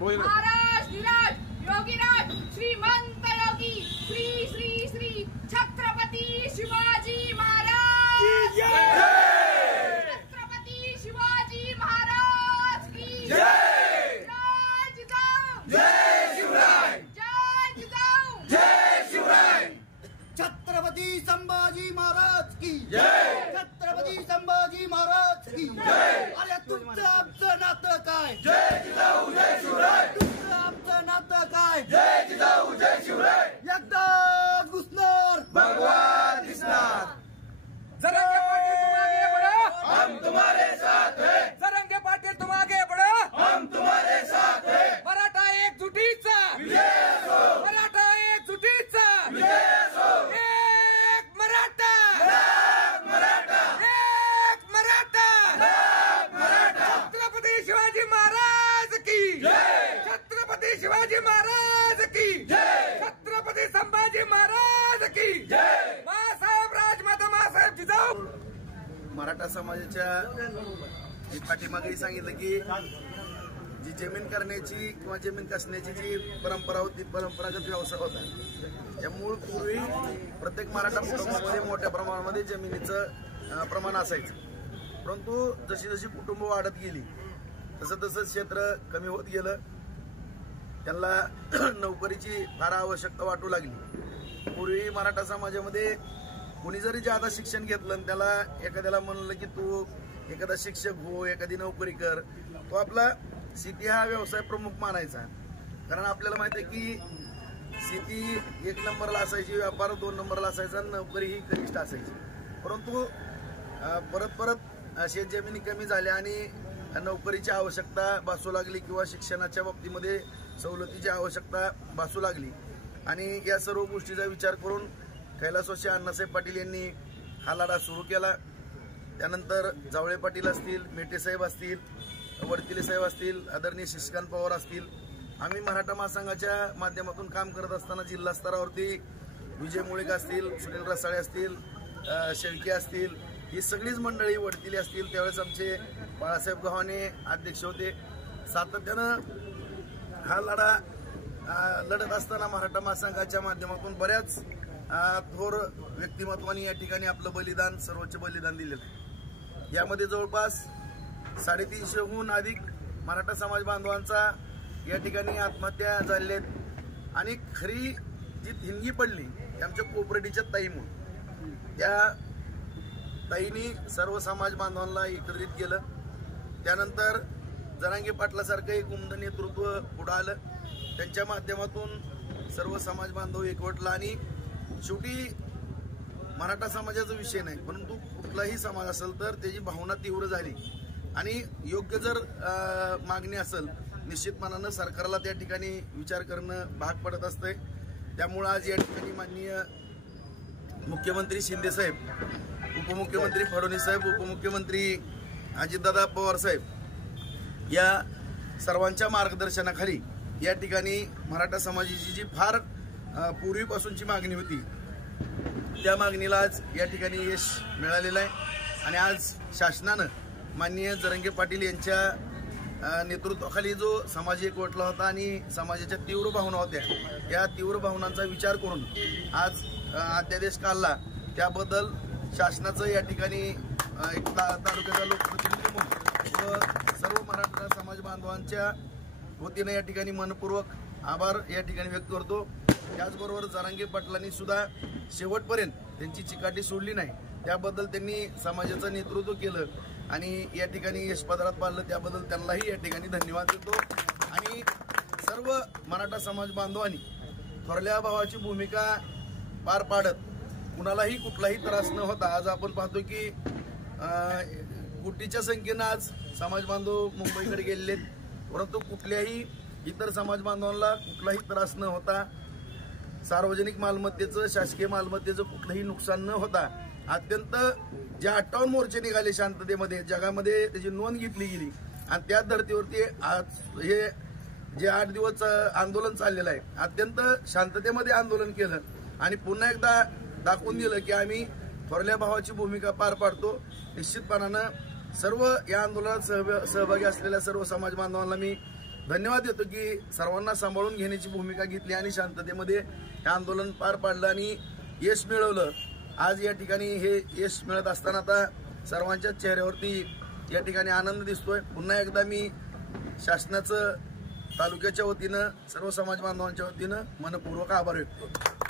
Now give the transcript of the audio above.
महाराज धीराज योगीराज श्रीमंत योगी श्री श्री श्री छत्रपती शिवाजी महाराज की जय। छत्रपती शिवाजी महाराज की जय। जय जिजाऊ जय शिवराय। जय जिजाऊ जय शिवराय। छत्रपती संभाजी महाराज की जय। छत्रपती संभाजी महाराज की जय। अरे तुमचं आमचं नातं काय? जय जिजाऊ जय शिवराय। तुमचं आमचं नातं काय? जय जिजाऊ जय शिवराय। एकदा घुसणार भगवान दिसणार। जरंगे पाटिल तुम आगे बढ़ो, हम तुम्हारे साथ हैं। जरंगे पाटिल तुम आगे बढ़ो, हम तुम्हारे साथ हैं। मराठा एकजुटीचा विजय असो। मराठा एकजुटीचा विजय असो। एक मराठा लाख मराठा एक मराठा लाख मराठा। छत्रपती शिवाजी महाराज की जय। छत्रपती शिवाजी महाराज की जय। छत्रपती संभाजी महाराज की जय। मासाहेब राजमाता मासाहेब जिजाऊ। मराठा समाजाच्या पाठीमागे सांगितलं की जी जमीन करण्याची किंवा जमीन कसण्याची जी परंपरा होती, परंपरागत व्यवसाय होता, त्यामुळे पूर्वी प्रत्येक मराठा कुटुंबामध्ये मोठ्या प्रमाणामध्ये जमिनीचं प्रमाण असायचं. परंतु जशी जशी कुटुंब वाढत गेली तसं तसं क्षेत्र कमी होत गेलं. त्यांना नोकरीची फार आवश्यकता वाटू लागली. पूर्वी मराठा समाजामध्ये कुणी जरी ज्यादा शिक्षण घेतलं आणि त्याला एखाद्याला म्हणलं की तू एखादा शिक्षक हो, एखादी नोकरी कर, तो आपला शेती हा व्यवसाय प्रमुख मानायचा. कारण आपल्याला माहिती आहे की शेती 1 नंबरला असायची, व्यापार 2 नंबरला असायचा, नोकरी ही कनिष्ठ असायची. परंतु परत परत शेतजमिनी कमी झाल्या आणि नोकरीची आवश्यकता भासू लागली किंवा शिक्षणाच्या बाबतीमध्ये सवलतीची आवश्यकता भासू लागली. आणि या सर्व गोष्टीचा विचार करून कैलासवासी अण्णासाहेब पाटील यांनी हा लढा सुरू केला. त्यानंतर जावळे पाटील असतील, मेटे साहेब असतील, वडतिले साहेब असतील, आदरणीय शशिकांत पवार असतील, आम्ही मराठा महासंघाच्या माध्यमातून काम करत असताना जिल्हा स्तरावरती विजय मुळीक असतील, सुनील रसाळे असतील, शेळके असतील, ही सगळीच मंडळी, वडतिले असतील, त्यावेळेस आमचे बाळासाहेब गव्हाणे अध्यक्ष होते. सातत्यानं हा लढा लढत असताना मराठा महासंघाच्या माध्यमातून बऱ्याच थोर व्यक्तिमत्वांनी या ठिकाणी आपलं बलिदान, सर्वोच्च बलिदान दिलेलं आहे. यामध्ये जवळपास 350हून अधिक मराठा समाज बांधवांचा या ठिकाणी आत्महत्या झालेल्या आहेत. आणि खरी जी ठिणगी पडली आमच्या कोऑपरेटिव्हच्या ताईमुळे, त्या ताईंनी सर्व समाज बांधवांना एकत्रित केलं. त्यानंतर जरांगे पाटलासारखं एक उमद नेतृत्व पुढं आलं. त्यांच्या माध्यमातून सर्व समाज बांधव एकवटला आणि शेवटी मराठा समाजाचा विषय नाही, परंतु कुठलाही समाज असेल तर त्याची भावना तीव्र झाली आणि योग्य जर मागणी असेल निश्चितपणानं सरकारला त्या ठिकाणी विचार करणं भाग पडत असते. त्यामुळे आज या ठिकाणी माननीय मुख्यमंत्री शिंदे साहेब, उपमुख्यमंत्री फडणवीस साहेब, उपमुख्यमंत्री अजितदादा पवार साहेब या सर्वांच्या मार्गदर्शनाखाली या ठिकाणी मराठा समाजाची जी फार पूर्वीपासूनची मागणी होती त्या मागणीला आज या ठिकाणी यश मिळालेलं आहे. आणि आज शासनानं माननीय जरांगे पाटील यांच्या नेतृत्वाखाली जो समाज एकवटला होता आणि समाजाच्या तीव्र भावना होत्या, या तीव्र भावनांचा विचार करून आज अध्यादेश काढला. त्याबद्दल शासनाचं या ठिकाणी एक तालुक्याचा लोकप्रतिनिधी म्हणून व सर्व मराठा समाज बांधवांच्या वतीने या ठिकाणी मनपूर्वक आभार या ठिकाणी व्यक्त करतो. त्याचबरोबर जरांगे पाटलांनी सुद्धा शेवटपर्यंत त्यांची चिकाटी सोडली नाही, त्याबद्दल त्यांनी समाजाचं नेतृत्व केलं आणि या ठिकाणी यशपदरात पाडलं, त्याबद्दल त्यांनाही या ठिकाणी धन्यवाद देतो. आणि सर्व मराठा समाज बांधवांनी थोरल्या भावाची भूमिका पार पाडत कुणालाही कुठलाही त्रास न होता आज आपण पाहतो की कोटीच्या संख्येनं आज समाज बांधव मुंबईकडे गेलेले, परंतु कुठल्याही इतर समाज बांधवांना कुठलाही त्रास न होता, सार्वजनिक मालमत्तेचं, शासकीय मालमत्तेचं कुठलंही नुकसान न होता अत्यंत जे 58 मोर्चे निघाले शांततेमध्ये, जगामध्ये त्याची नोंद घेतली गेली आणि त्या धर्तीवरती आज हे जे 8 दिवस आंदोलन चाललेलं आहे, अत्यंत शांततेमध्ये आंदोलन केलं आणि पुन्हा एकदा दाखवून दिलं की आम्ही थोरल्या भावाची भूमिका पार पाडतो. निश्चितपणानं सर्व या आंदोलनात सहभागी असलेल्या सर्व समाज बांधवांना मी धन्यवाद देतो की सर्वांना सांभाळून घेण्याची भूमिका घेतली आणि शांततेमध्ये हे आंदोलन पार पाडलं आणि यश मिळवलं. आज या ठिकाणी हे यश मिळत असताना आता सर्वांच्या चेहऱ्यावरती या ठिकाणी आनंद दिसतोय. पुन्हा एकदा मी शासनाचं तालुक्याच्या वतीनं सर्व समाज बांधवांच्या वतीनं मनपूर्वक आभार व्यक्त करतो.